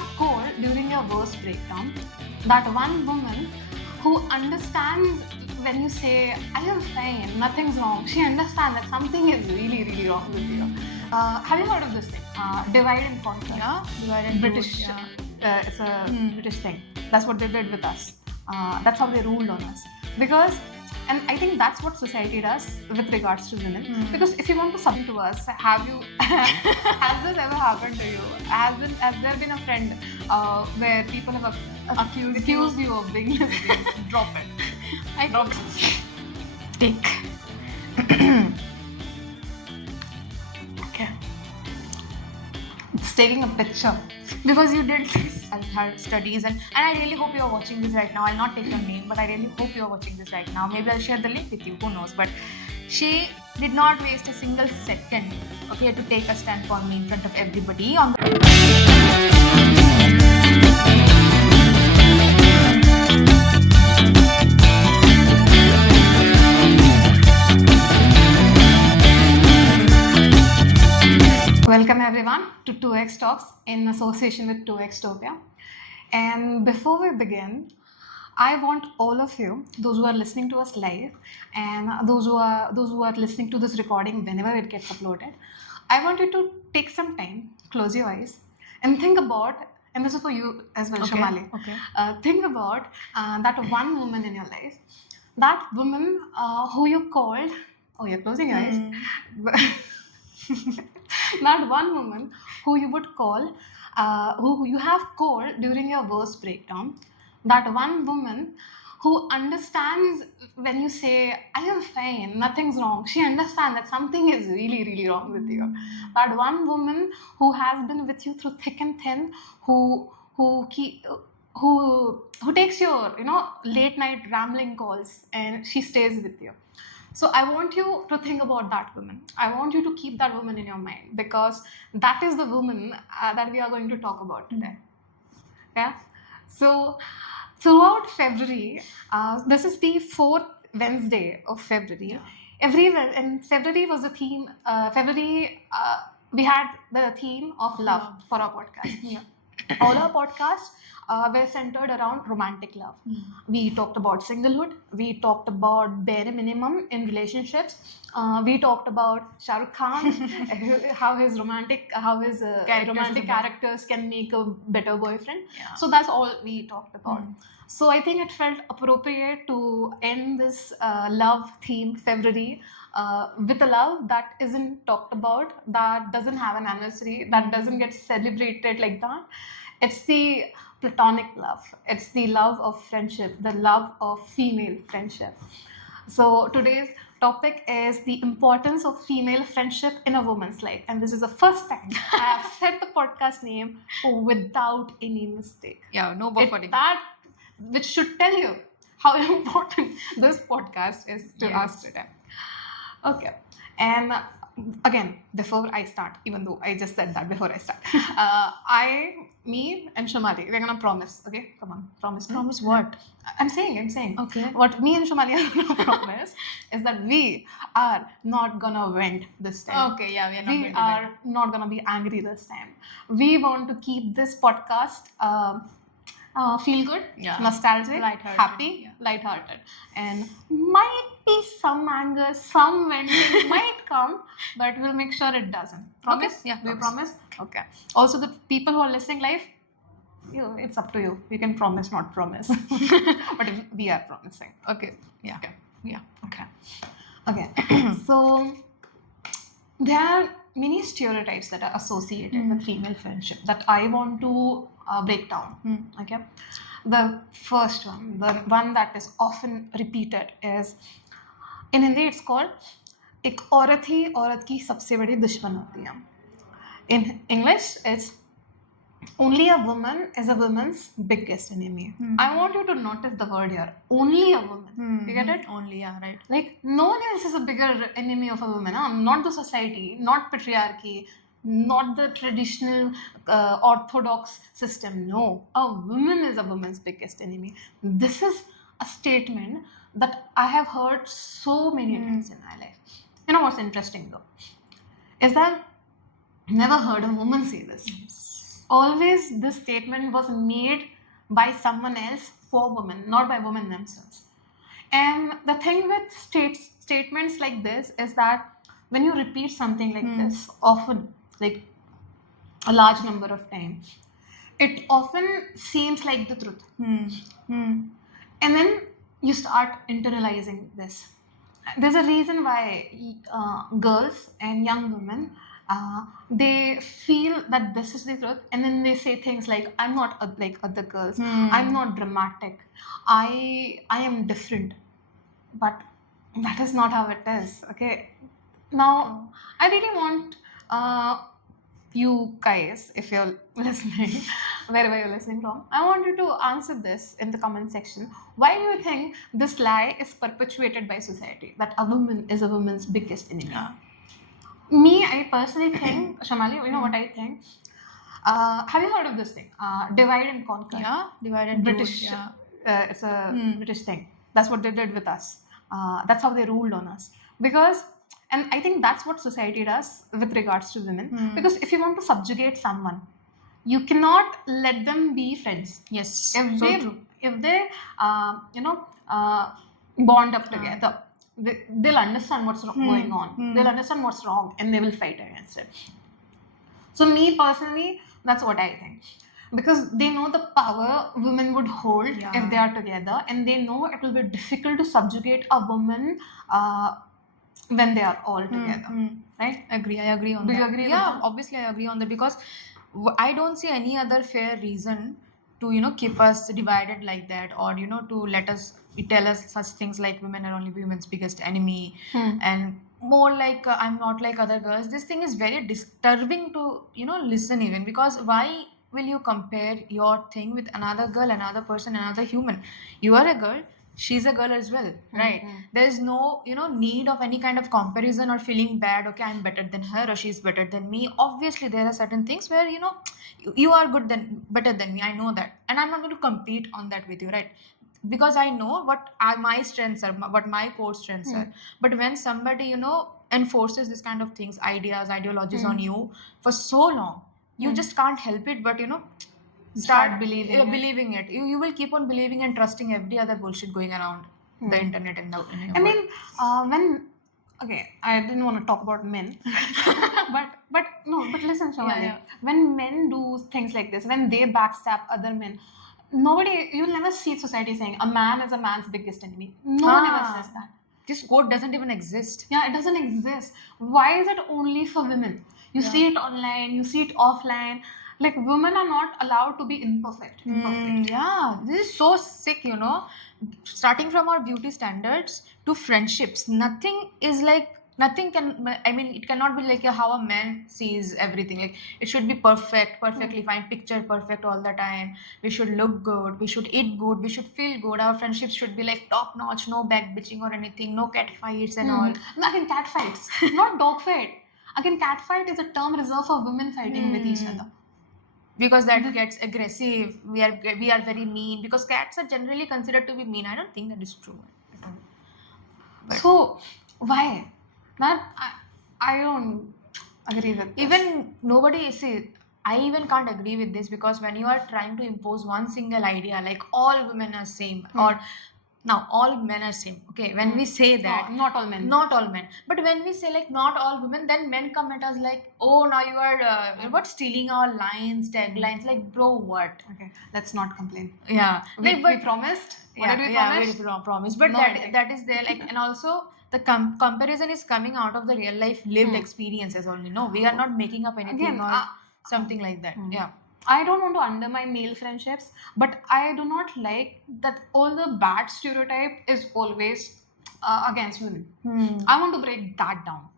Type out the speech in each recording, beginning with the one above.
have called during your worst breakdown, that one woman who understands when you say, I am fine, nothing's wrong. She understands that something is really, really wrong with you. Have you heard of this thing? Divide and conquer. Yeah, divide and British. rule, yeah. It's a British thing. That's what they did with us. That's how they ruled on us. Because, and I think that's what society does with regards to women. Because if you want to submit to us, have you, has this ever happened to you? Has there been a friend where people have accused you of being lesbian? Drop it. I Drop it. Take. Okay. It's taking a picture. Because you did this. I've had studies and I really hope you're watching this right now. I'll not take your name, but I really hope you're watching this right now. Maybe I'll share the link with you, who knows. But she did not waste a single second, okay, to take a stand for me in front of everybody on the Welcome everyone to 2x Talks in association with 2x Topia. And before we begin, I want all of you, those who are listening to us live and those who are listening to this recording whenever it gets uploaded, I want you to take some time, close your eyes and think about, and this is for you as well, Shamali. Okay. Think about that one woman in your life, that woman who you called, oh you're closing your eyes, that one woman who you would call, who you have called during your worst breakdown, that one woman who understands when you say, I am fine, nothing's wrong. She understands that something is really, really wrong with you. That one woman who has been with you through thick and thin, who takes your late night rambling calls and she stays with you. So I want you to think about that woman. I want you to keep that woman in your mind because that is the woman that we are going to talk about today. Yeah. So throughout February, this is the fourth Wednesday of February. And February was the theme. We had the theme of love for our podcast. Yeah. All our podcasts were centered around romantic love. We talked about singlehood. We talked about bare minimum in relationships. We talked about Shah Rukh Khan, how his romantic characters can make a better boyfriend. Yeah. So that's all we talked about. So I think it felt appropriate to end this love theme February with a love that isn't talked about, that doesn't have an anniversary, that doesn't get celebrated like that. It's the platonic love. It's the love of friendship, the love of female friendship. So today's topic is the importance of female friendship in a woman's life. And this is the first time I have said the podcast name without any mistake. Yeah, no buffering. Which should tell you how important this podcast is to us today. Okay. And again, before I start, even though I just said that before I start, me and Shamali, we're gonna promise. Okay, come on, promise. Promise what? I'm saying. Okay. What me and Shamali are gonna promise is that we are not gonna vent this time. Okay, yeah, We are not gonna be angry this time. We want to keep this podcast feel good, nostalgic, Lighthearted, happy, lighthearted, and might be some anger, some venting might come, but we'll make sure it doesn't. Promise? Okay. Yeah, we promise. Okay. Also, the people who are listening live, it's up to you. You can promise, not promise, but we are promising. Okay. Yeah. Okay. Yeah. Okay. So there are many stereotypes that are associated with female friendship that I want to break down. Okay. The first one, the one that is often repeated is, in Hindi it's called एक औरत ही औरत की सबसे बड़ी दुश्मन होती है. In English it's only a woman is a woman's biggest enemy. I want you to notice the word here. Only a woman. You get it? Only, yeah, right. Like no one else is a bigger enemy of a woman. Not the society, not patriarchy, not the traditional orthodox system. No, a woman is a woman's biggest enemy. This is a statement that I have heard so many times in my life. You know what's interesting though? Is that I never heard a woman say this. always this statement was made by someone else for women, not by women themselves. And the thing with statements like this is that when you repeat something like this often, like a large number of times, it often seems like the truth. And then you start internalizing this. There's a reason why girls and young women they feel that this is the truth, and then they say things like, "I'm not like other girls. I'm not dramatic. I am different." But that is not how it is. Okay. Now, I really want you guys, if you're listening, wherever you're listening from, I want you to answer this in the comment section. Why do you think this lie is perpetuated by society, that a woman is a woman's biggest enemy? Me, I personally think, Shamali, you know what I think? Have you heard of this thing? Divide and conquer. Yeah, divide and rule, British. yeah. It's a British thing. That's what they did with us. That's how they ruled on us. Because, and I think that's what society does with regards to women. Because if you want to subjugate someone, you cannot let them be friends. Yes, If so they, true. if they, bond up together, they'll understand what's going on. They'll understand what's wrong, and they will fight against it. So me personally, that's what I think. Because they know the power women would hold if they are together, and they know it will be difficult to subjugate a woman when they are all together. Right? I agree on Do that. you agree with Yeah, that? obviously I agree on that, because I don't see any other fair reason to keep us divided like that, or to let us tell us such things like women are only women's biggest enemy, and more like I'm not like other girls. This thing is very disturbing to listen, even because why will you compare your thing with another girl, another person, another human? You are a girl, she's a girl as well, right? There's no need of any kind of comparison or feeling bad. Okay, I'm better than her or she's better than me. Obviously there are certain things where you are better than me, I know that, and I'm not going to compete on that with you, right? Because I know what are my strengths are, what my core strengths are. But when somebody enforces this kind of things, ideas, ideologies on you for so long, you just can't help it but start believing it. You will keep on believing and trusting every other bullshit going around the internet and the I mean, when I didn't want to talk about men, but listen, Shamali, when men do things like this, when they backstab other men, you'll never see society saying a man is a man's biggest enemy. No one ever says that. This quote doesn't even exist. Yeah, it doesn't exist. Why is it only for women? You see it online, you see it offline. Like, women are not allowed to be imperfect. Yeah, this is so sick, starting from our beauty standards to friendships. Nothing can, I mean, it cannot be like how a man sees everything. Like, it should be perfectly fine, picture perfect all the time. We should look good, we should eat good, we should feel good. Our friendships should be like top notch, no back bitching or anything, no cat fights and all. Again, cat fights, not dog fight. Again, cat fight is a term reserved for women fighting with each other. Because that gets aggressive. We are very mean, because cats are generally considered to be mean. I don't think that is true at all. So why? That I don't agree with this. Even nobody I even can't agree with this, because when you are trying to impose one single idea like all women are same, or now all men are same. Okay, when we say that, not all men. Not all men. But when we say like not all women, then men come at us like, oh, now you are stealing our lines, taglines. Like, bro, what? Okay, let's not complain. Yeah, we promised. What did we promise? We promised. But that is there. Like, and also the comparison is coming out of the real life lived experiences only. No, we are not making up anything or something like that. Yeah. I don't want to undermine male friendships, but I do not like that all the bad stereotype is always against women. I want to break that down.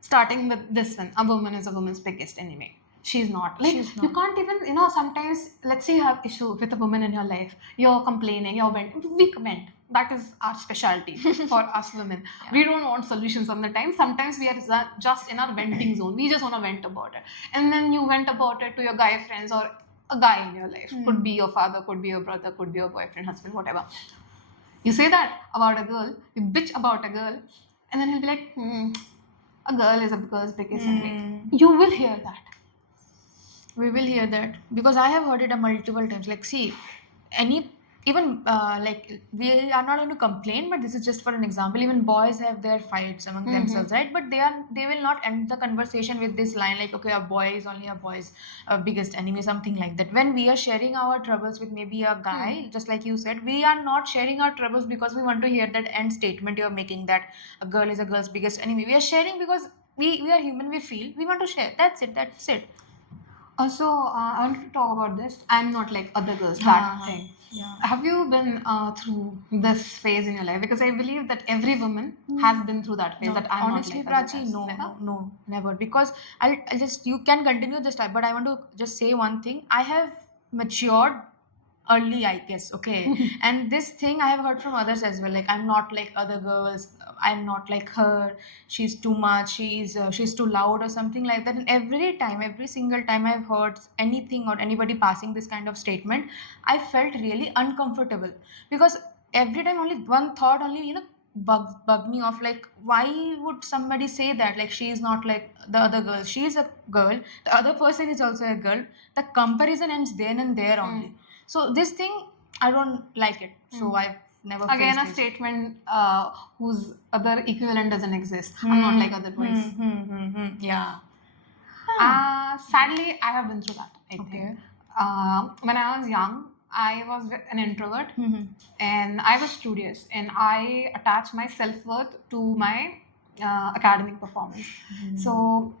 Starting with this one, a woman is a woman's biggest enemy. She's not. Like, you can't even, sometimes, let's say you have issue with a woman in your life, you're complaining, we comment. That is our specialty for us women. We don't want solutions on the time. Sometimes we are just in our venting zone. We just want to vent about it. And then you vent about it to your guy friends or a guy in your life. Could be your father, could be your brother, could be your boyfriend, husband, whatever. You say that about a girl, you bitch about a girl, and then he'll be like, a girl is a girl's biggest enemy. You will hear that. We will hear that because I have heard it a multiple times. Like, see, any even like we are not going to complain, but this is just for an example. Even boys have their fights among themselves, right? But they will not end the conversation with this line like, okay, a boy is only a boy's biggest enemy, something like that. When we are sharing our troubles with maybe a guy, just like you said, we are not sharing our troubles because we want to hear that end statement you're making that a girl is a girl's biggest enemy. We are sharing because we are human. We feel we want to share. That's it. That's it. Also, I wanted to talk about this. I'm not like other girls, that thing. Yeah. Have you been through this phase in your life? Because I believe that every woman has been through that phase. No, That I'm honestly, not like other Prachi, guys. no, Never? no, never. Because I'll just, you can continue just, but I want to just say one thing. I have matured early, I guess, okay? And this thing I have heard from others as well. Like, I'm not like other girls. I'm not like her. She's too much. She's too loud or something like that. And every time, every single time I've heard anything or anybody passing this kind of statement, I felt really uncomfortable because every time only one thought only, bug me off, like why would somebody say that, like she is not like the other girl, she is a girl, the other person is also a girl, the comparison ends then and there only. So this thing I don't like it, so I've never Again, faced a this. statement whose other equivalent doesn't exist. I'm not like other boys. Yeah. Sadly, I have been through that. I think. Okay. When I was young, I was an introvert, and I was studious, and I attached my self worth to my academic performance. So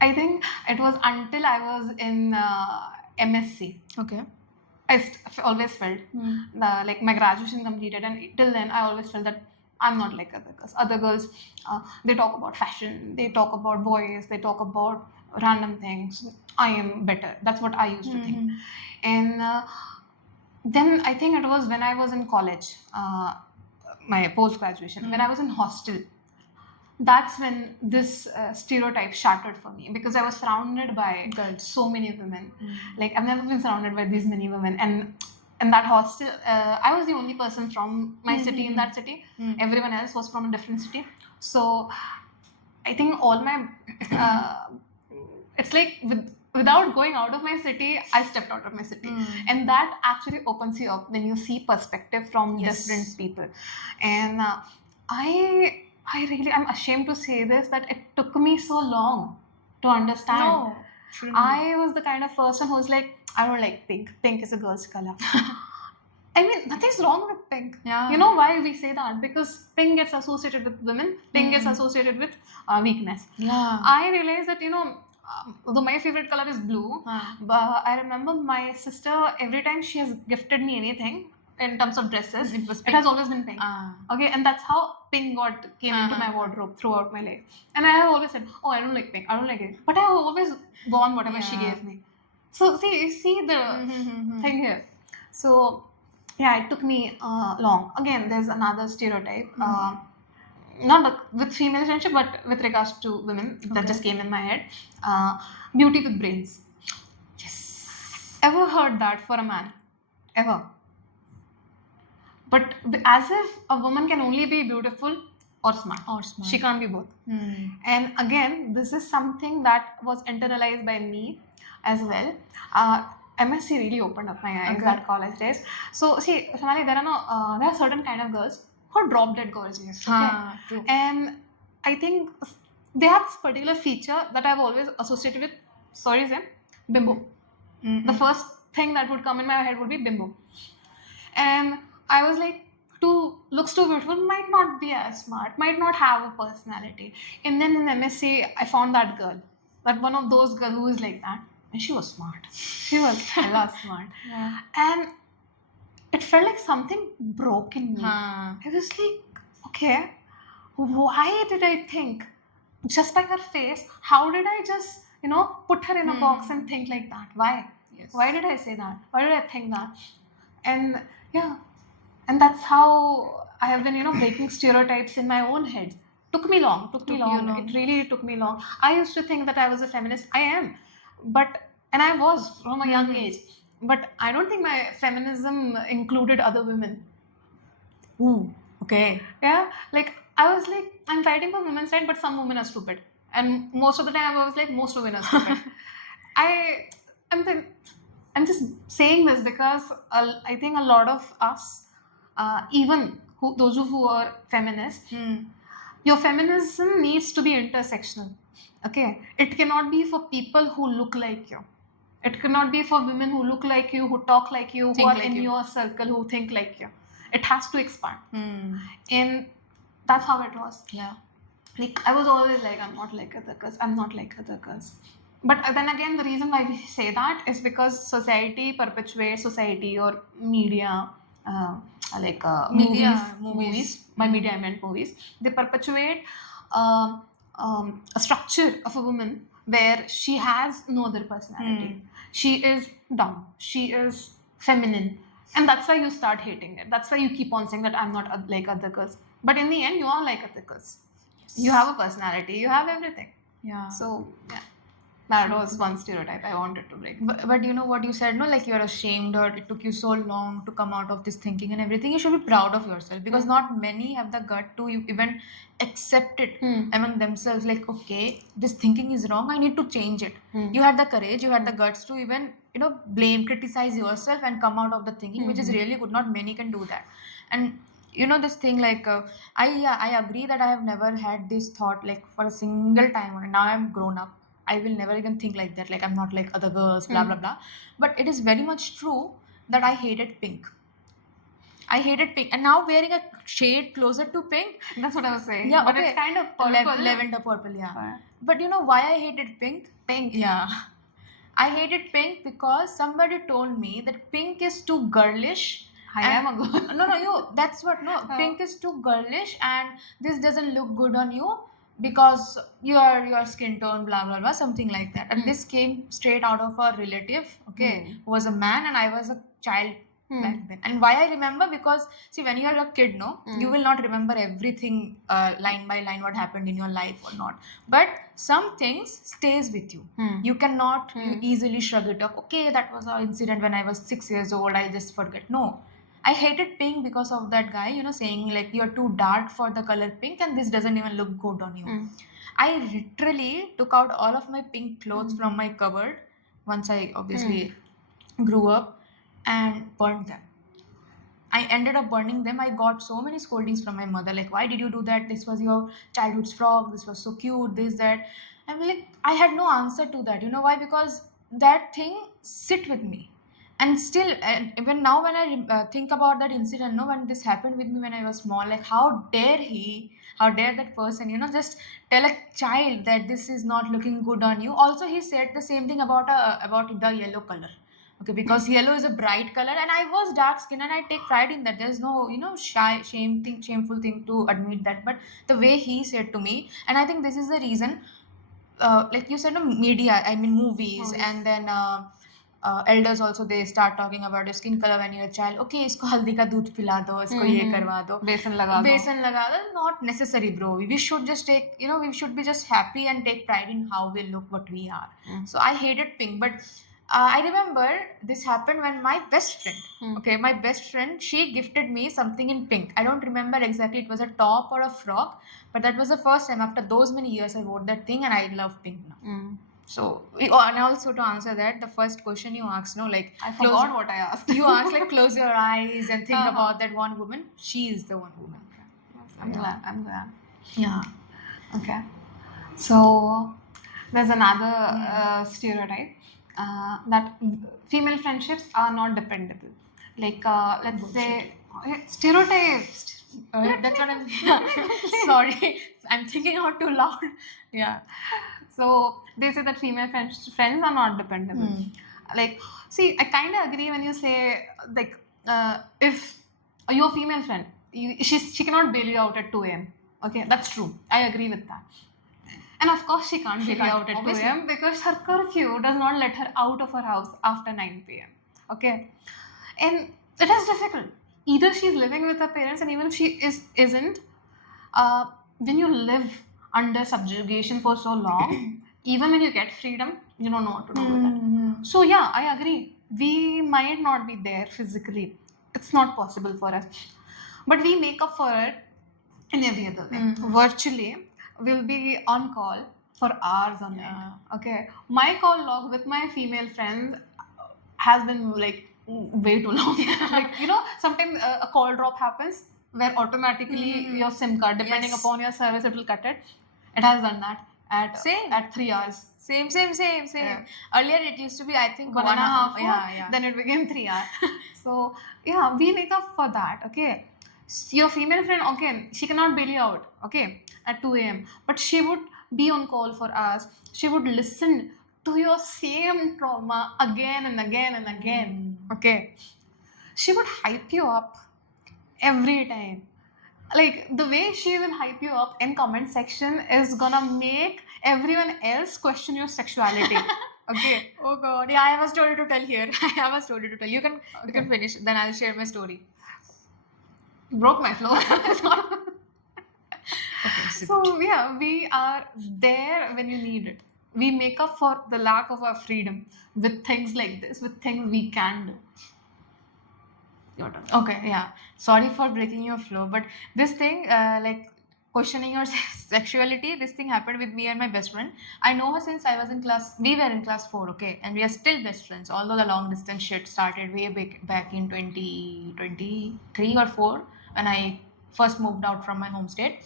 I think it was until I was in MSc. Okay. Always felt like my graduation completed, and till then I always felt that I'm not like other girls. Other girls, they talk about fashion, they talk about boys, they talk about random things. I am better. That's what I used to think. And then I think it was when I was in college, my post graduation, when I was in hostel. That's when this stereotype shattered for me, because I was surrounded by Girls. so many women. Like, I've never been surrounded by these many women, and in that hostel, I was the only person from my city in that city. Everyone else was from a different city. So I think all my it's like without going out of my city, I stepped out of my city, and that actually opens you up when you see perspective from different people. And I'm ashamed to say this, that it took me so long to understand. No, shouldn't be. I was the kind of person who's like, I don't like pink. Pink is a girl's color. I mean, nothing's wrong with pink. Yeah. You know why we say that? Because pink gets associated with women. Pink gets associated with weakness. Yeah. I realized that, though my favorite color is blue, but I remember my sister, every time she has gifted me anything in terms of dresses, it has always been pink. Okay, and that's how pink came into my wardrobe throughout my life. And I have always said, oh, I don't like pink, I don't like it. But I have always worn whatever she gave me. So you see the thing here. So yeah, it took me long. Again, there's another stereotype. Not with female relationship, but with regards to women, that just came in my head. Beauty with brains. Yes. Ever heard that for a man? Ever? But as if a woman can only be beautiful or smart. She can't be both. And again, this is something that was internalized by me as well. MSc really opened up my eyes at college days. So see, Sonali, there are certain kind of girls who are drop dead gorgeous. Okay? True. And I think they have this particular feature that I've always associated with, sorry Zem, bimbo. The first thing that would come in my head would be bimbo. And I was like, looks too beautiful, might not be as smart, might not have a personality. And then in MSc, I found that girl, that one of those girls who was like that. And she was smart. She was hella smart. Yeah. And it felt like something broke in me. Huh. I was like, okay, why did I think, just by her face, how did I just, put her in a box and think like that? Why? Yes. Why did I say that? Why did I think that? And yeah, and that's how I have been, breaking stereotypes in my own head. Took me long. It really took me long. I used to think that I was a feminist. I am. And I was from a young age. But I don't think my feminism included other women. Ooh, okay. Yeah, like I was like, I'm fighting for women's rights, but some women are stupid. And most of the time I was like, most women are stupid. I'm just saying this because I think a lot of us, even those who are feminists, your feminism needs to be intersectional. Okay, it cannot be for people who look like you. It cannot be for women who look like you, who talk like you, Think who are like in you. your circle, who think like you. It has to expand. And that's how it was. Yeah. Like, I was always like, I'm not like other girls, I'm not like other girls. But then again, the reason why we say that is because society perpetuates society or media, movies. By media, I meant movies. They perpetuate a structure of a woman where she has no other personality. She is dumb. She is feminine. And that's why you start hating it. That's why you keep on saying that I'm not like other girls. But in the end, you are like other girls. You have a personality. You have everything. Yeah. So, yeah. That was one stereotype I wanted to break. But you know what you said, no, like you're ashamed or it took you so long to come out of this thinking and everything. You should be proud of yourself because not many have the gut to even accept it among themselves. Like, okay, this thinking is wrong. I need to change it. You had the courage, you had the guts to even, blame, criticize yourself and come out of the thinking, which is really good. Not many can do that. And this thing like I agree that I have never had this thought like for a single time, and now I'm grown up. I will never even think like that, like I'm not like other girls, blah blah blah. But it is very much true that I hated pink. I hated pink, and now wearing a shade closer to pink. That's what I was saying. Yeah, but okay. it's kind of purple. Lavender purple, yeah. But you know why I hated pink? Pink. Yeah. I hated pink because somebody told me that pink is too girlish. I am a girl. No, that's what, pink is too girlish and this doesn't look good on you because your skin tone, blah blah blah, something like that. And this came straight out of a relative, okay, who was a man and I was a child back then. And why I remember, because see, when you are a kid, you will not remember everything line by line what happened in your life or not, but some things stays with you. You cannot easily shrug it off. Okay, that was an incident when I was 6 years old, I'll just forget. No, I hated pink because of that guy, saying like you're too dark for the color pink and this doesn't even look good on you. I literally took out all of my pink clothes from my cupboard once I obviously grew up and burned them. I ended up burning them. I got so many scoldings from my mother, like, why did you do that? This was your childhood's frog. This was so cute, this, that. I'm like, I had no answer to that. You know why? Because that thing sit with me. And still, and even now when I think about that incident, when this happened with me when I was small, like how dare that person, just tell a child that this is not looking good on you. Also, he said the same thing about the yellow color. Okay, because yellow is a bright color and I was dark skinned and I take pride in that. There's no, shameful thing to admit that. But the way he said to me, and I think this is the reason, like you said, media, I mean movies, and then elders also, they start talking about your skin color when you're a child. Okay, isko haldi ka doodh pila do, isko ye karwa do, besan laga do. Not necessary, bro. We should just take, we should be just happy and take pride in how we look, what we are. So I hated pink, but I remember this happened when my best friend, she gifted me something in pink. I don't remember exactly, it was a top or a frock, but that was the first time after those many years I wore that thing and I love pink now. So, and also to answer that, the first question you asked, like, I forgot what I asked. You asked like, close your eyes and think about that one woman. She is the one woman. I'm glad. Yeah. Okay. So there's another stereotype that female friendships are not dependable. Like, let's say, stereotypes. That's what I'm. Sorry, I'm thinking out too loud. Yeah. So they say that female friends are not dependable. Like, see, I kind of agree when you say like, if your female friend, she cannot bail you out at 2 a.m. Okay, that's true. I agree with that. And of course, she can't bail you out at 2 a.m. because her curfew does not let her out of her house after 9 p.m. Okay, and it is difficult. Either she's living with her parents, and even if she isn't, when you live under subjugation for so long, even when you get freedom, you don't know what to do with it. So yeah, I agree. We might not be there physically. It's not possible for us. But we make up for it in every other way. Virtually, we'll be on call for hours on Yeah. end. Okay, my call log with my female friends has been like way too long. Like, you know, sometimes a call drop happens where automatically your SIM card, depending Yes. upon your service, it will cut it. It has done that Same. at 3 hours. Same. Yeah. Earlier it used to be, I think, 1.5 hour, Yeah. then it became 3 hours. So yeah, we make up for that. Okay, your female friend, okay, she cannot bail you out, okay, at 2 a.m., but she would be on call for hours. She would listen to your same trauma again and again and again. Okay, she would hype you up every time. Like, the way she will hype you up in comment section is gonna make everyone else question your sexuality. Okay. Oh God. Yeah, I have a story to tell here. I have a story to tell. You can Okay. finish. Then I'll share my story. Broke my flow. Okay. So yeah, we are there when you need it. We make up for the lack of our freedom with things like this, with things we can do. Your turn. Okay, yeah. Sorry for breaking your flow, but this thing, like questioning your sexuality, this thing happened with me and my best friend. I know her since I was in class, we were in class 4, okay, and we are still best friends, although the long distance shit started way back in 2023 or 4 when I first moved out from my home state.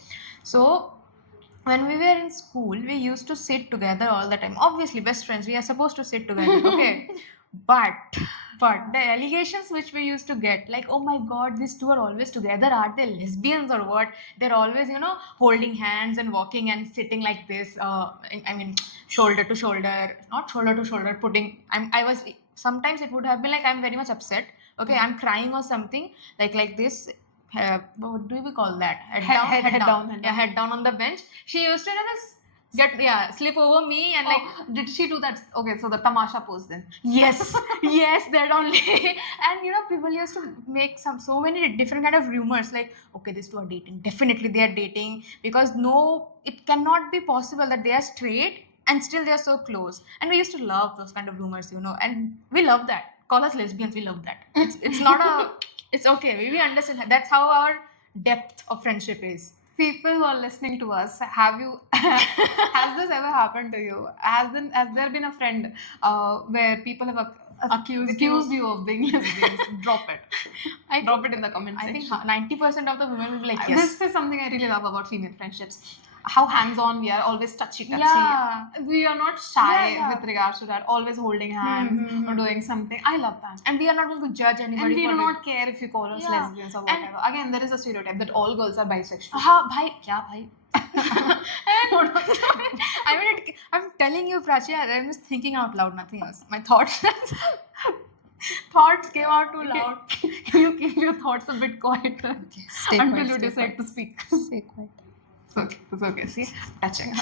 So, when we were in school, we used to sit together all the time. Obviously, best friends, we are supposed to sit together, okay? But the allegations which we used to get, like, oh my god, these two are always together, are they lesbians or what? They're always, you know, holding hands and walking and sitting like this, I mean, shoulder to shoulder, not shoulder to shoulder, I was, sometimes it would have been like, I'm very much upset, okay, I'm crying or something, like this, what do we call that? Head down. Yeah, head down on the bench. She used to just slip over me and like, Did she do that? Okay, so the tamasha pose then. yes, yes, that only. And you know, people used to make so many different kind of rumors, like, okay, these two are dating. Definitely they are dating, because no, it cannot be possible that they are straight and still they are so close. And we used to love those kind of rumors, you know, and we love that. Call us lesbians, we love that. It's not a, it's okay. We understand. That's how our depth of friendship is. People who are listening to us, have you has this ever happened to you? Has there been a friend where people have accused you of being lesbians? Drop it. Drop it in the comment I section. think 90% of the women will be like, yes. This is something I really love about female friendships. How hands-on we are, always touchy. Yeah. We are not shy Yeah. with regards to that. Always holding hands or doing something. I love that. And we are not going to judge anybody. And we for do it. not care if you call us Yeah. lesbians or whatever. Again, there is a stereotype that all girls are bisexual. Bhai, kya bhai? I mean, I'm telling you, Prachi, I'm just thinking out loud, nothing else. My thoughts came out too loud. You keep your thoughts a bit quieter until you decide to speak. Stay quiet. It's okay. See, touching.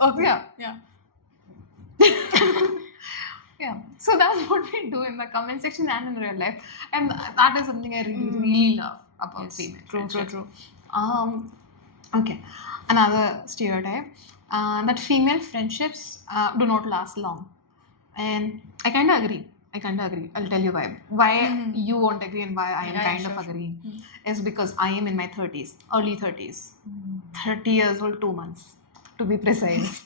Okay. Yeah. Yeah. So that's what we do in the comment section and in real life, and that is something I really love about female friendship. True. Okay. Another stereotype that female friendships do not last long, and I kind of agree. I'll tell you why. Why you won't agree and why I am kind of agreeing is because I am in my 30s, early 30s, 30 years old, 2 months to be precise.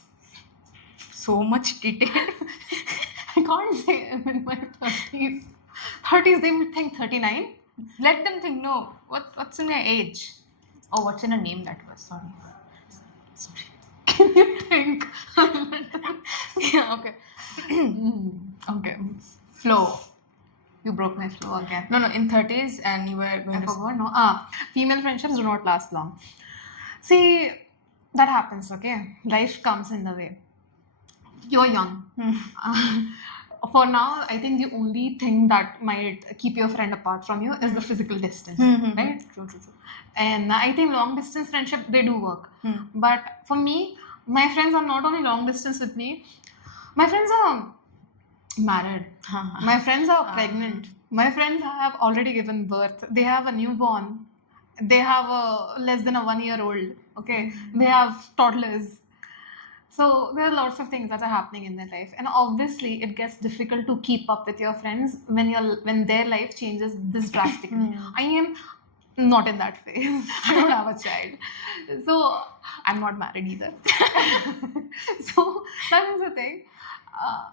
So much detail. I can't say I'm in my 30s. 30s, they will think 39. Let them think, no, what's in your age? Oh, what's in a name that was? Sorry. Can you think? Yeah, okay. Okay. Flow. You broke my flow again. No, in 30s and you were going I to... forgot. No. Female friendships do not last long. See, that happens, okay? Life comes in the way. You're young. For now, I think the only thing that might keep your friend apart from you is the physical distance, right? True. And I think long distance friendship, they do work. But for me, my friends are not only long distance with me, my friends are married. My friends are pregnant. My friends have already given birth. They have a newborn. They have a less than a 1-year-old. Okay, they have toddlers. So there are lots of things that are happening in their life, and obviously it gets difficult to keep up with your friends when their life changes this drastically. I am Not in that phase. I don't have a child. So I'm not married either. So that is the thing. Uh,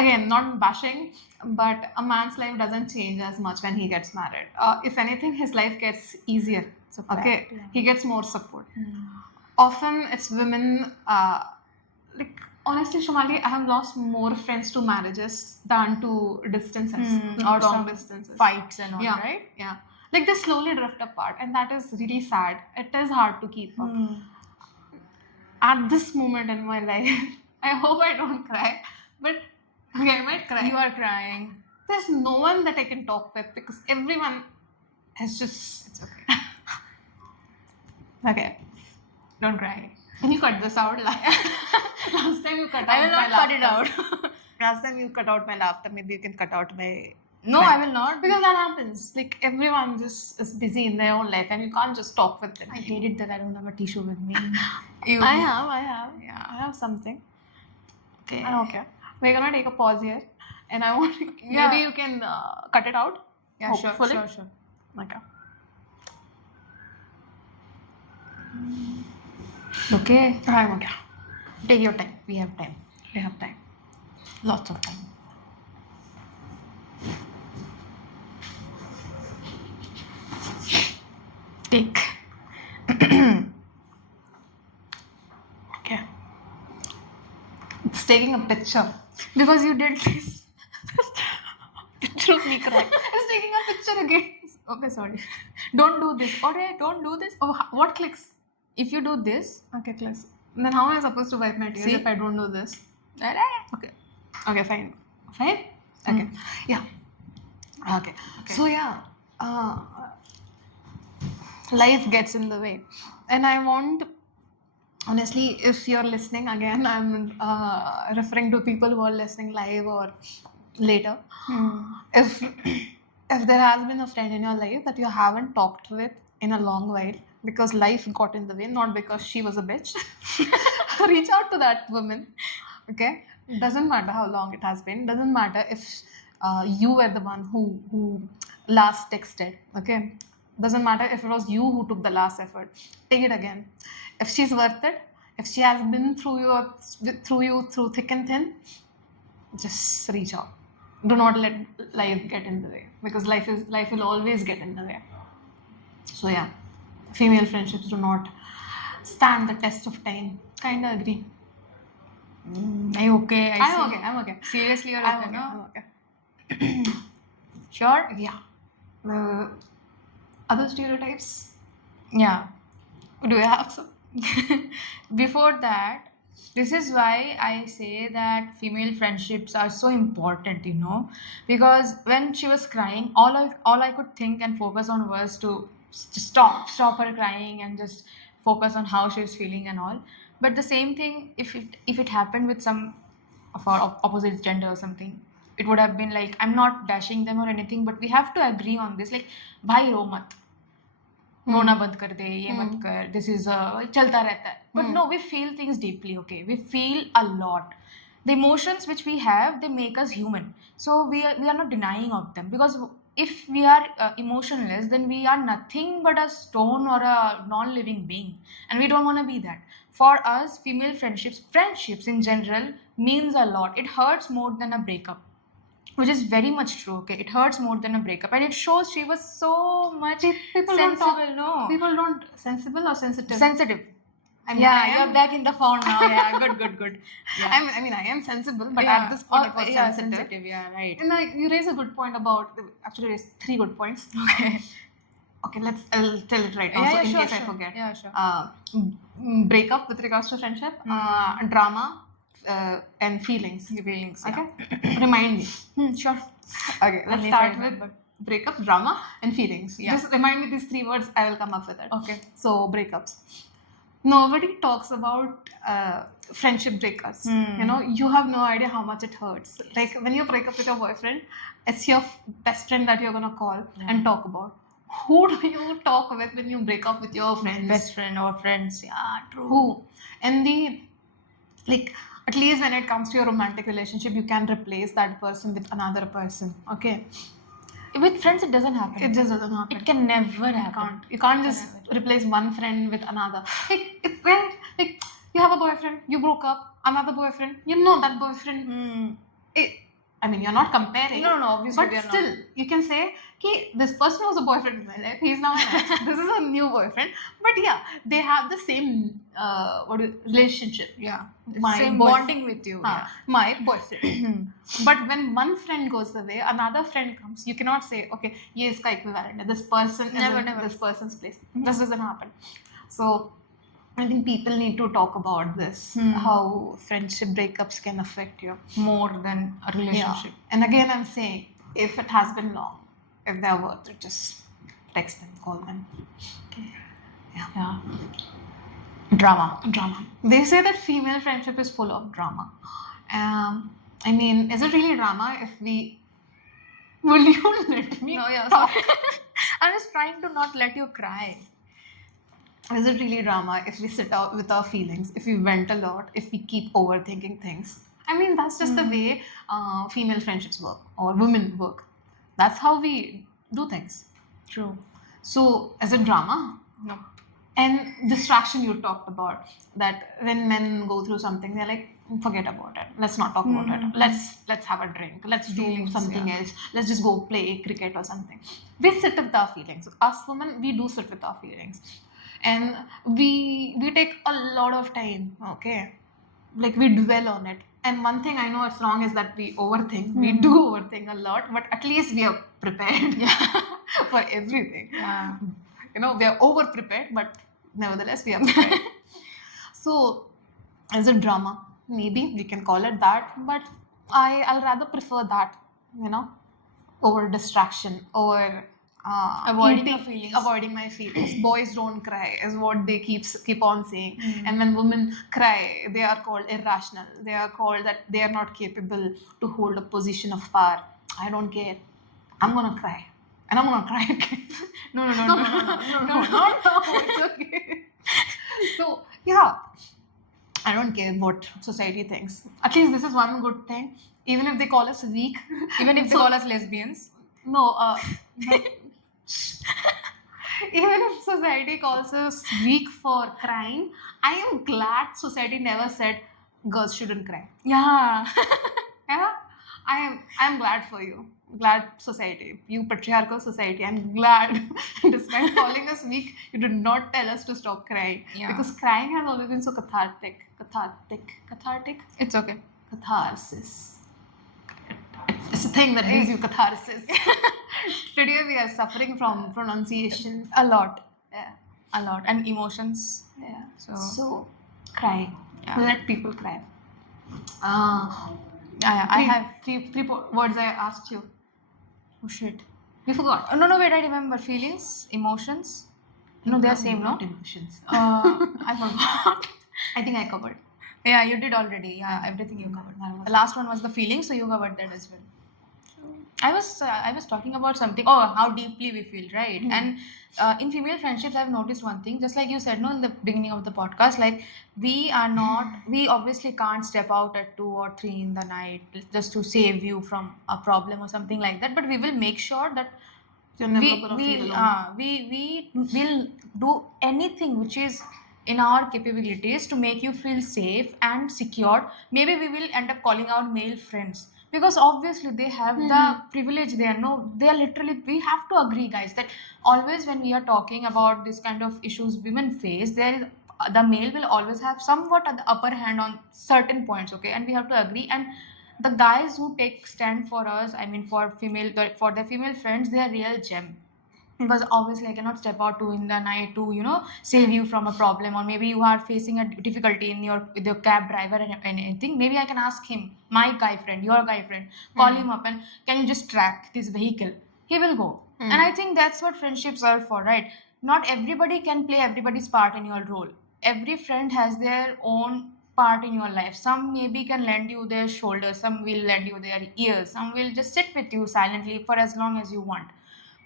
Again, not bashing, but a man's life doesn't change as much when he gets married. If anything, his life gets easier. It's a fact, Okay, yeah. he gets more support. Mm. Often it's women. Like honestly, Shomali, I have lost more friends to marriages than to distances, Or long some distances. fights and all, Yeah. right? Yeah, like they slowly drift apart, and that is really sad. It is hard to keep up. At this moment in my life, I hope I don't cry, but okay, I might cry. You are crying. There's no one that I can talk with because everyone has just. It's okay. Okay, Don't cry. can you cut this out? Last time you cut out I will my not cut it laughter. out. Last time you cut out my laughter, maybe you can cut out my. No, I will not. Because that happens. Like everyone just is busy in their own life and you can't just talk with them. I hate it that I don't have a tissue with me. I have. Yeah. I have something. Okay. Okay. We're gonna take a pause here. And I want Yeah. maybe you can cut it out. Yeah, sure, Hopefully. sure. Okay. Okay. I'm okay. Take your time. We have time. We have time. Lots of time. Take. Okay. It's taking a picture. Because you did this. Picture of me crying. It's taking a picture again. Okay, sorry. Don't do this. Okay, don't do this. Oh, what clicks? If you do this, Okay, clicks. Then how am I supposed to wipe my tears See? if I don't do this? okay. Okay, fine. Fine? Okay. Yeah. Okay. So, yeah. Life gets in the way. And I want, honestly, if you're listening again, I'm referring to people who are listening live or later. If there has been a friend in your life that you haven't talked with in a long while because life got in the way, not because she was a bitch, reach out to that woman. Okay, doesn't matter how long it has been. Doesn't matter if you were the one who last texted. Okay, doesn't matter if it was you who took the last effort. Take it again. If she's worth it, if she has been through you through thick and thin, just reach out. Do not let life get in the way because life will always get in the way. So yeah, female friendships do not stand the test of time. Kinda agree. Are you okay? I'm okay. Seriously, you're I'm okay, okay. no? I'm okay. Sure? Yeah. Other stereotypes? Yeah. Do you have some? Before that, this is why I say that female friendships are so important, because when she was crying, all I could think and focus on was to just stop her crying and just focus on how she was feeling and all. But the same thing, if it happened with some of our opposite gender or something, it would have been like, I'm not bashing them or anything, but we have to agree on this. Like, bhai ro mat, रोना बंद कर दे, ये मत कर, this is चलता रहता है. But no, we feel things deeply, okay? We feel a lot. The emotions which we have, they make us human. So we are not denying of them, because if we are emotionless, then we are nothing but a stone or a non-living being, and we don't want to be that. For us, female friendships in general means a lot. It hurts more than a breakup, which is very much true. Okay, it hurts more than a breakup, and it shows she was so much People don't sensible. No, People don't sensible or sensitive. sensitive. I mean, Yeah, I you're am, back in the phone now. Yeah, good. Yeah. I mean, I am sensible, but Yeah. at this point, it was yeah, sensitive. Yeah, right. And you raise a good point about. Actually, raise 3 good points. Okay. Okay, I'll tell it right now, Yeah, so yeah, in sure, case I sure. forget. Yeah, sure. Breakup with regards to friendship, drama, and feelings. Feelings. Okay, remind me. Sure. Okay, let's Only if start I with remember. breakup, drama, and feelings. Yeah. Just remind me these 3 words. I will come up with it. Okay. So breakups. Nobody talks about friendship breakups. You have no idea how much it hurts. Like when you break up with your boyfriend, it's your best friend that you're gonna call and talk about. Who do you talk with when you break up with your friends? Best friend or friends. Yeah, true. Who? And at least when it comes to your romantic relationship, you can replace that person with another person. Okay. With friends, it doesn't happen. It just doesn't happen. It can never You happen. can't. You can't Can just never. replace one friend with another. Like it's right. Like you have a boyfriend, you broke up, another boyfriend. You know that boyfriend. Hmm. I mean, you're not comparing. No, obviously But we are still, not. you can say, okay, this person was a boyfriend in my life. He's now an ex. This is a new boyfriend. But yeah, they have the same relationship. Yeah. My Same boyf- bonding with you. My boyfriend. Yeah. But when one friend goes away, another friend comes. You cannot say, okay, ye iska equivalent. This person is Never, in never. this person's place. This doesn't happen. So I think people need to talk about this. How friendship breakups can affect you. More than a relationship. And again, I'm saying, if it has been long, if they're worth it, just text them, call them. Yeah. Drama. Drama. They say that female friendship is full of drama. I mean, is it really drama if we... Will you let me No, yeah. talk? I'm just trying to not let you cry. Is it really drama if we sit out with our feelings, if we vent a lot, if we keep overthinking things? I mean, that's just the way female friendships work or women work. That's how we do things. True. So, is it drama? No. And distraction you talked about, that when men go through something, they're like, forget about it. Let's not talk about it. Let's have a drink. Let's do Feelings, something else. Let's just go play cricket or something. We sit with our feelings. Us women, we do sit with our feelings. And we take a lot of time, okay? Like we dwell on it. And one thing I know it's wrong is that we overthink. We do overthink a lot, but at least we are prepared for everything. Yeah. You know, we are over prepared, but nevertheless we are prepared. So, is it drama? Maybe we can call it that, but I'll rather prefer that, you know, over distraction, over Avoiding eating, your feelings. avoiding my feelings. Boys don't cry is what they keep on saying. And when women cry, they are called irrational. They are called that they are not capable to hold a position of power. I don't care. I'm gonna cry. And I'm gonna cry again. No. It's okay. So yeah, I don't care what society thinks. At least this is one good thing. Even if they call us weak, Even if they So- call us lesbians. no, even if society calls us weak for crying, I am glad society never said girls shouldn't cry. Yeah. Yeah, I am glad for you. Glad society, you patriarchal society. I'm glad, despite calling us weak, you did not tell us to stop crying. Yeah. Because crying has always been so cathartic. It's okay. Catharsis. It's a thing that gives you catharsis. Today we are suffering from pronunciation. A lot. Yeah. A lot. And emotions. Yeah. So- So cry. Yeah. Let people cry. I have. three words I asked you. Oh shit. You forgot. No, wait, I remember. Feelings, emotions. No, they're same, no? Not emotions. I forgot. I think I covered. Yeah, you did already. Yeah, everything you covered. The last one was the feeling, so you covered that as well. I was talking about something. Oh, how deeply we feel, right? And in female friendships, I've noticed one thing. Just like you said, no, in the beginning of the podcast, like we are not. We obviously can't step out at 2 or 3 in the night just to save you from a problem or something like that. But we will make sure that You're never gonna feel alone. we will do anything which is in our capabilities to make you feel safe and secured. Maybe we will end up calling out male friends because obviously they have the privilege there. No, they are literally, we have to agree, guys, that always when we are talking about this kind of issues women face, there is the male will always have somewhat at the upper hand on certain points, okay, and we have to agree. And the guys who take stand for us, I mean for their female friends, they are real gem. Because obviously I cannot step out 2 in the night to save you from a problem, or maybe you are facing a difficulty with your cab driver and anything. Maybe I can ask him, my guy friend, your guy friend, call him up and can you just track this vehicle? He will go. And I think that's what friendships are for, right? Not everybody can play everybody's part in your role. Every friend has their own part in your life. Some maybe can lend you their shoulders, some will lend you their ears, some will just sit with you silently for as long as you want.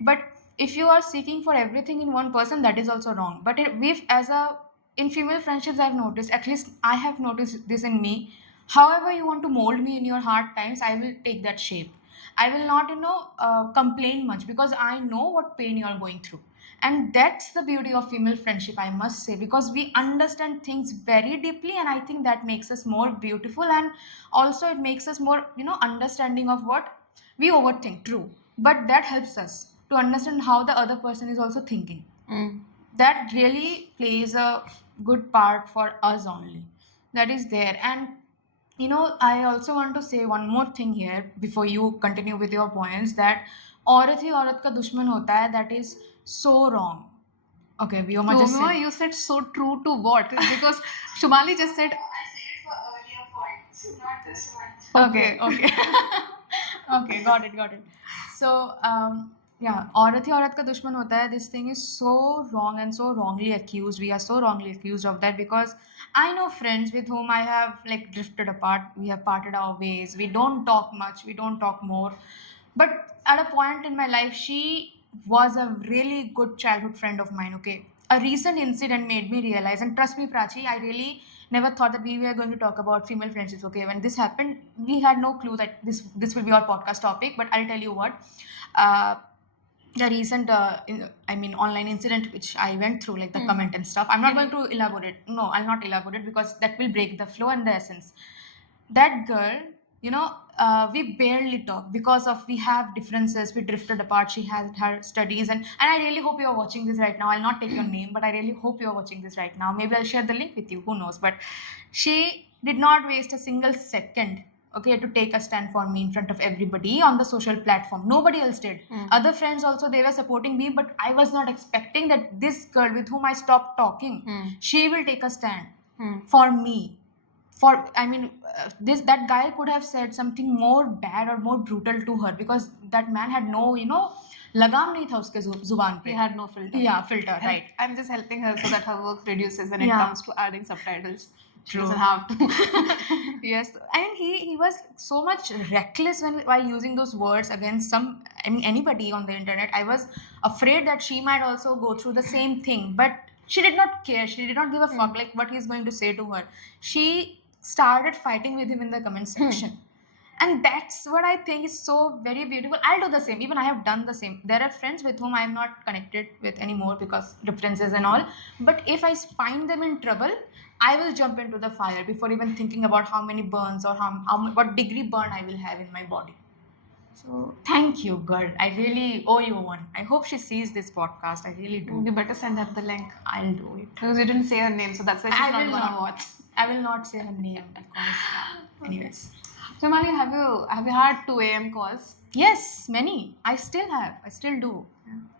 But if you are seeking for everything in one person, that is also wrong. But in female friendships, I've noticed, at least I have noticed this in me, however you want to mold me in your hard times, I will take that shape. I will not, complain much because I know what pain you are going through. And that's the beauty of female friendship, I must say, because we understand things very deeply, and I think that makes us more beautiful, and also it makes us more, understanding of what we overthink. True, but that helps us to understand how the other person is also thinking. That really plays a good part for us only. That is there. And I also want to say one more thing here before you continue with your points, that औरत ही औरत का दुश्मन होता है, that is so wrong. Okay, Vyoma just Romeo, said. you said so true to what? Because Shumali just said, Okay. Okay, got it. So, yeah, औरत ही औरत का दुश्मन होता है. This thing is so wrong and so wrongly accused. We are so wrongly accused of that, because I know friends with whom I have like drifted apart. We have parted our ways. We don't talk much. We don't talk more. But at a point in my life, she was a really good childhood friend of mine. Okay, a recent incident made me realize, and trust me, Prachi, I really never thought that we were going to talk about female friendships. Okay, when this happened, we had no clue that this will be our podcast topic. But I'll tell you what, uh, the recent online incident which I went through, like the comment and stuff, I'm not going to elaborate. No, I'll not elaborate, because that will break the flow and the essence. That girl, we barely talk because of we have differences. We drifted apart. She had her studies, and I really hope you're watching this right now. I'll not take your name, but I really hope you're watching this right now. Maybe I'll share the link with you, who knows. But she did not waste a single second, okay, to take a stand for me in front of everybody on the social platform. Nobody else did. Other friends also, they were supporting me, but I was not expecting that this girl with whom I stopped talking, she will take a stand for me. For that guy could have said something more bad or more brutal to her, because that man had no, लगाम नहीं था उसके जुबान पे. he had no filter. Yeah, filter, right. I'm just helping her so that her work reduces when it Yeah. comes to adding subtitles. She True. doesn't have to. Yes, and he was so much reckless while using those words against anybody on the internet. I was afraid that she might also go through the same thing, but she did not care. She did not give a fuck like what he's going to say to her. She started fighting with him in the comment section. And that's what I think is so very beautiful. I'll do the same. Even I have done the same. There are friends with whom I'm not connected with anymore because differences and all. But if I find them in trouble, I will jump into the fire before even thinking about how many burns or what degree burn I will have in my body. So thank you, girl. I really owe you one. I hope she sees this podcast. I really do. You better send her the link. I'll do it. Because you didn't say her name, so that's why she's I not will gonna not. watch. I will not say her name because, anyways. Jamali, have you had 2 a.m. calls? Yes, many. I still have. I still do.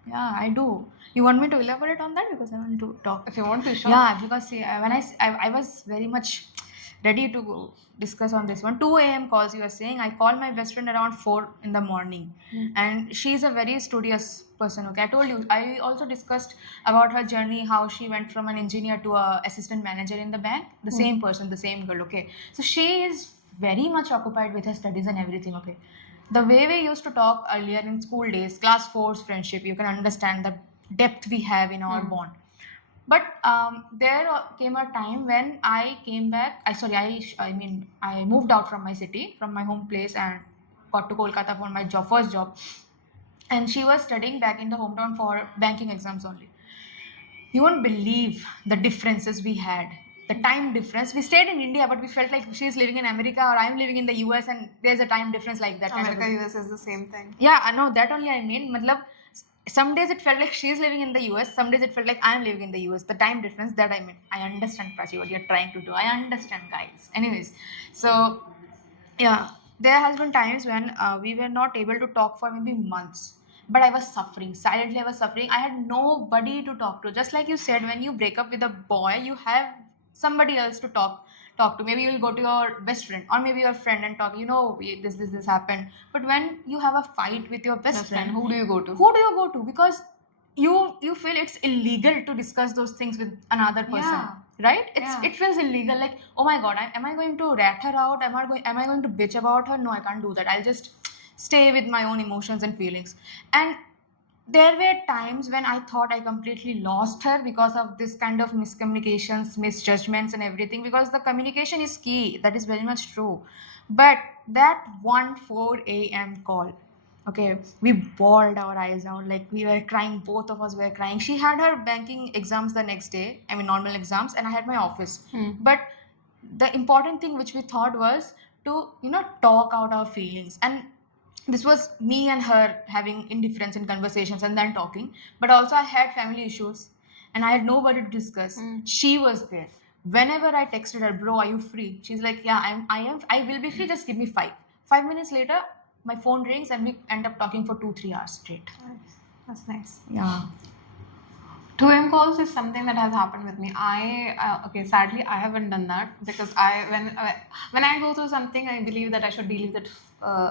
Yeah, I do. You want me to elaborate on that, because I want to talk? If you want to, sure. Yeah, because see, when I was very much ready to discuss on this one. 2 a.m. calls, you are saying. I call my best friend around 4 in the morning, and she's a very studious person. Okay, I told you. I also discussed about her journey, how she went from an engineer to a assistant manager in the bank. The same person, the same girl. Okay, so she is very much occupied with her studies and everything. Okay, the way we used to talk earlier in school days, class 4's friendship, you can understand the depth we have in our bond. But there came a time when I came back. I moved out from my city, from my home place, and got to Kolkata for my first job. And she was studying back in the hometown for banking exams only. You won't believe the differences we had. The time difference. We stayed in India, but we felt like she's living in America or I'm living in the US, and there's a time difference like that. America, US is the same thing. Yeah, I know that only I mean. Some days it felt like she's living in the US, some days it felt like I'm living in the US. The time difference, that I mean. I understand, Prachi, what you're trying to do. I understand, guys. Anyways, so yeah, there has been times when we were not able to talk for maybe months. But I was suffering. Silently, I was suffering. I had nobody to talk to. Just like you said, when you break up with a boy, you have somebody else to talk to. Maybe you'll go to your best friend or maybe your friend and talk, this happened. But when you have a fight with your best friend, who do you go to? Because you feel it's illegal to discuss those things with another person. Yeah. Right? Yeah. It feels illegal. Like, oh my god, am I going to rat her out? Am I going to bitch about her? No, I can't do that. I'll just stay with my own emotions and feelings. And there were times when I thought I completely lost her because of this kind of miscommunications, misjudgments, and everything. Because the communication is key. That is very much true. But that 4 a.m. call, okay, we bawled our eyes out. Like we were crying. Both of us were crying. She had her banking exams the next day. I mean, normal exams, and I had my office. But the important thing which we thought was to talk out our feelings, and this was me and her having indifference in conversations and then talking. But also I had family issues and I had nobody to discuss. She was there. Whenever I texted her, bro, are you free? She's like, yeah, I will be free, just give me 5 minutes later. My phone rings and we end up talking for 2-3 hours straight. Nice. That's nice. Yeah. 2 a.m. calls is something that has happened with me. Okay, sadly, I haven't done that because when I go through something, I believe that I should deal with it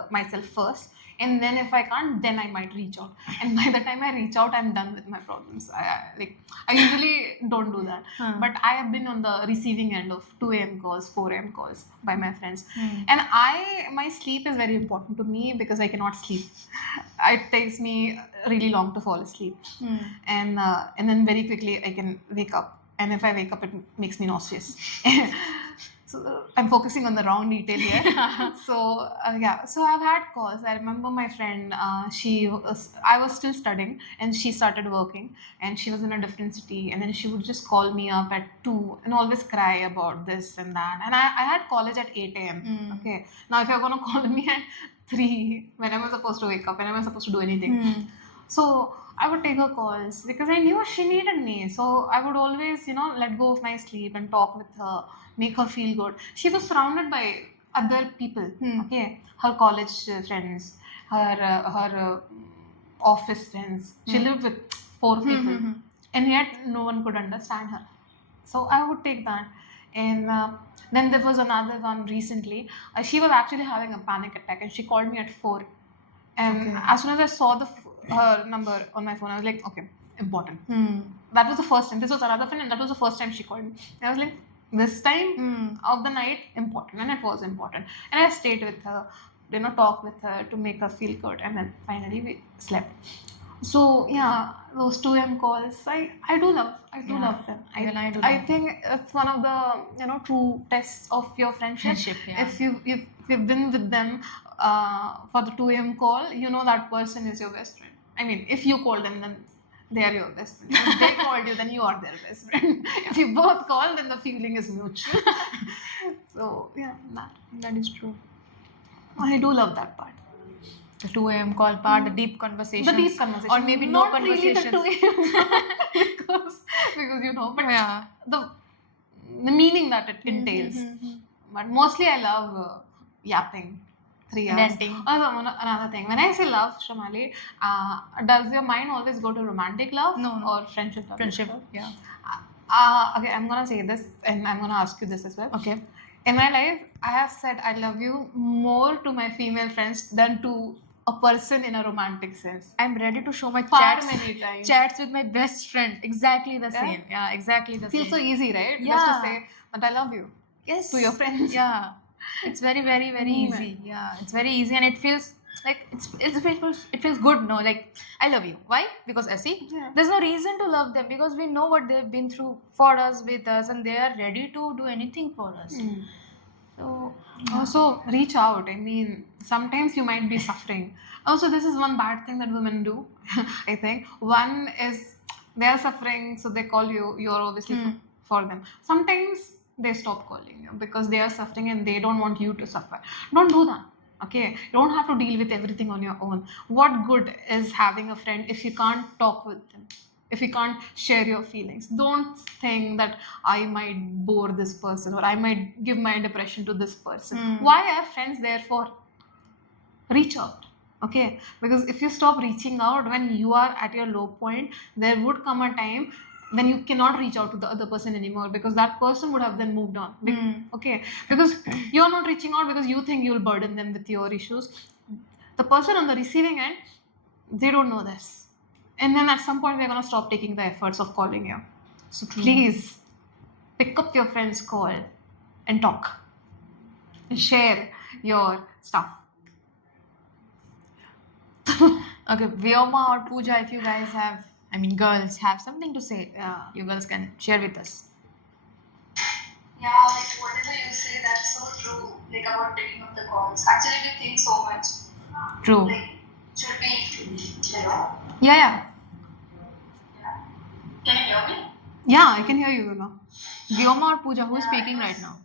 myself first, and then if I can't, then I might reach out. And by the time I reach out, I'm done with my problems. I usually don't do that, but I have been on the receiving end of 2 a.m. calls, 4 a.m. calls by my friends, and my sleep is very important to me because I cannot sleep. It takes me really long to fall asleep, and then very quickly I can wake up. And if I wake up, it makes me nauseous. So I'm focusing on the wrong detail here. So I've had calls. I remember my friend. I was still studying, and she started working, and she was in a different city. And then she would just call me up at 2 and always cry about this and that. And I had college at 8 a.m. Okay. Now if you're gonna call me at 3, when am I supposed to wake up? When am I supposed to do anything? So I would take her calls because I knew she needed me. So I would always, let go of my sleep and talk with her, make her feel good. She was surrounded by other people, okay? Her college friends, her office friends. She lived with 4 people, and yet no one could understand her. So I would take that. And then there was another one recently. She was actually having a panic attack, and she called me at 4. And as soon as I saw her number on my phone, I was like, okay, important. That was the first time. This was another friend, and that was the first time she called me. And I was like, this time of the night, important. And it was important. And I stayed with her, talked with her to make her feel good. And then finally we slept. So yeah, those 2 a.m. calls, I do love. I do love them. I think it's one of the true tests of your friendship. Yeah. If you've been with them for the 2 a.m. call, that person is your best friend. I mean, if you call them, then they are your best friend. If they called you, then you are their best friend. If you both call, then the feeling is mutual. So yeah, that is true. I do love that part. The 2 a.m. call part, the deep conversations. The deep conversations. Or maybe no Not conversations. really the 2 a.m. because but yeah. the meaning that it entails. But mostly I love yapping. 3 hours. Renting. Another thing. When I say love, Shamali, does your mind always go to romantic love? No. Or friendship love? Friendship, yeah. Okay, I'm gonna say this, and I'm gonna ask you this as well. Okay. In my life, I have said I love you more to my female friends than to a person in a romantic sense. I'm ready to show my many times. Chats with my best friend. Exactly the same. Yeah, exactly the same. Feels so easy, right? Yeah. Just to say that I love you. Yes. To your friends. Yeah. It's very, very, very easy. Yeah. It's very easy, and it feels like it feels good. No, like I love you. Why? Because Essie. Yeah. There's no reason to love them because we know what they've been through for us, with us, and they are ready to do anything for us. So also reach out. I mean, sometimes you might be suffering. Also, this is one bad thing that women do. I think one is they are suffering, so they call you. You're obviously for them. Sometimes they stop calling you because they are suffering and they don't want you to suffer. Don't do that. Okay, you don't have to deal with everything on your own. What good is having a friend if you can't talk with them? If you can't share your feelings? Don't think that I might bore this person or I might give my depression to this person. Why are friends there for? Reach out. Okay, because if you stop reaching out when you are at your low point, there would come a time when you cannot reach out to the other person anymore because that person would have then moved on. Okay, because you're not reaching out because you think you'll burden them with your issues. The person on the receiving end, they don't know this, and then at some point they're gonna stop taking the efforts of calling you. So please pick up your friend's call and talk and share your stuff. Okay, Vyoma or Pooja, if you guys have, I mean, girls have something to say, Yeah. you girls can share with us. Yeah, like whatever you say, that's so true. Like about picking up the calls. Actually, we think so much. True. Like, should we? Hello? Yeah, yeah. Can you hear me? Yeah, I can hear you, Vyoma. Vyoma or Pooja, who's Yeah, speaking it right was- now?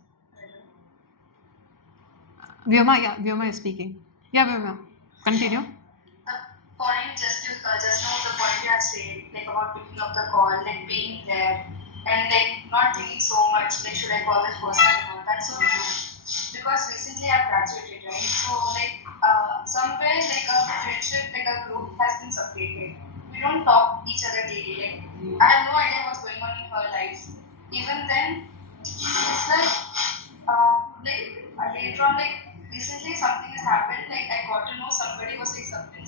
Vyoma is speaking. Yeah, Vyoma. Continue. The point just now the point you have said, like about picking up the call, like being there, and like not thinking so much, like should I call this person or not? That's so true. Because recently I've graduated, right? So like somewhere like a friendship, like a group has been separated. We don't talk each other daily. Like I have no idea what's going on in her life. Even then, it's like later on, like recently something has happened. Like I got to know somebody was like something,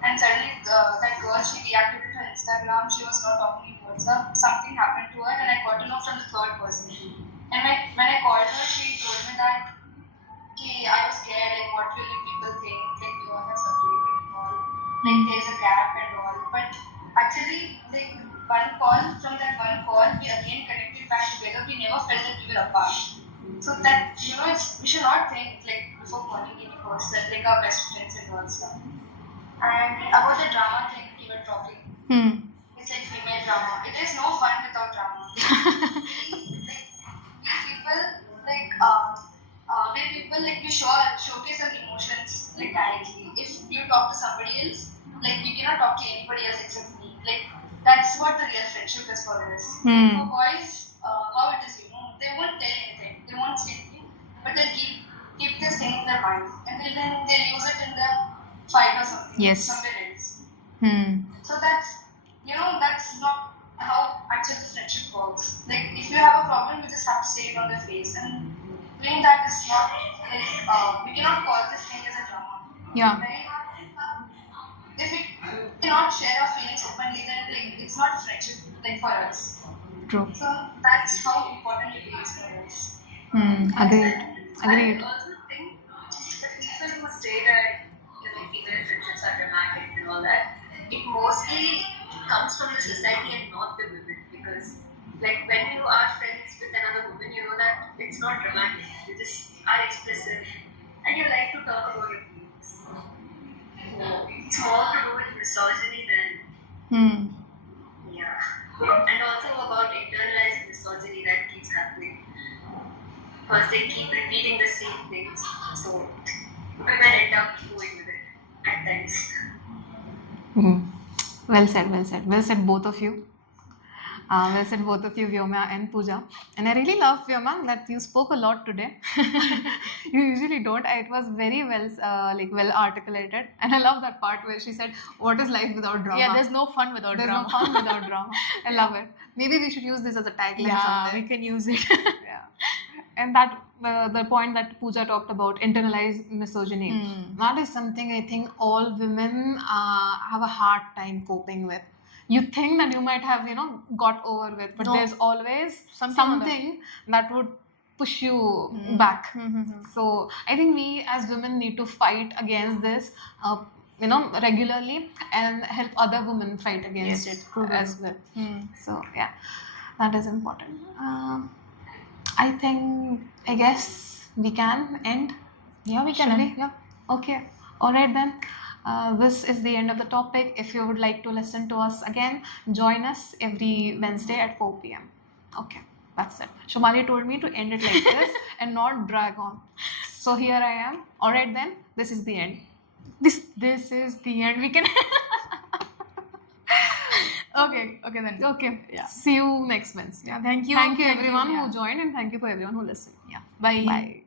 and suddenly that girl, she deactivated her Instagram. She was not talking in WhatsApp. Something happened to her, and I got to know from the third person. And when I called her, she told me that I was scared. Like what will you people think? Like you are separated and all. Like there's a gap and all. But actually, like one call from that one call, we again connected back together. We never felt that we were apart. So that we should not think like before calling any person like our best friends and all stuff. And about the drama thing you were talking, it's like female drama. It is no fun without drama. We people like we showcase our emotions like directly. If you talk to somebody else, like you cannot talk to anybody else except me. Like that's what the real friendship is for us. Like, for boys, how it is, they won't tell anything, they won't say anything, but they'll keep this thing in their mind, and then they'll use it in the fight or something. Yes. Somewhere else. Hmm. So that's not how actually friendship works. Like if you have a problem, you just have to say it on their face, and doing that is not like we cannot call this thing as a drama. Yeah. Right? If we cannot share our feelings openly, then like it's not a friendship like for us. True. So that's how important it is for us. Agreed. Agreed. I also think the people who say that female friendships are dramatic and all that, it mostly comes from the society and not the women. Because like when you are friends with another woman, you know that it's not dramatic. You just are expressive and you like to talk about your feelings. It's more to do with misogyny than yeah. And also about internalized misogyny that keeps happening. Because they keep repeating the same things. So women end up going with it at times. Well said, well said. Well said, both of you. Well said, both of you, Vyoma and Pooja. And I really love, Vyoma, that you spoke a lot today. You usually don't. It was very well articulated. And I love that part where she said, "What is life without drama?" Yeah, there's no fun without There's drama. no fun without drama. I love it. Maybe we should use this as a tagline Yeah, someday. we can use it. Yeah. And that the point that Pooja talked about, internalized misogyny, that is something I think all women have a hard time coping with. You think that you might have got over with, but No. there's always Something or something that would push you back. Mm-hmm. So I think we as women need to fight against this regularly, and help other women fight against Yes, it true. as well. So yeah, that is important. I guess we can end. Yeah, we Should can. we? Yeah. Okay. All right then. This is the end of the topic. If you would like to listen to us again, join us every Wednesday at 4 p.m. Okay, that's it. Shumali told me to end it like this and not drag on. So here I am. All right then. This is the end. This is the end. We can. Okay then. Okay. Yeah. See you next Wednesday. Yeah. Thank you. Thank you everyone yeah. who joined, and thank you for everyone who listened. Yeah. Bye. Bye.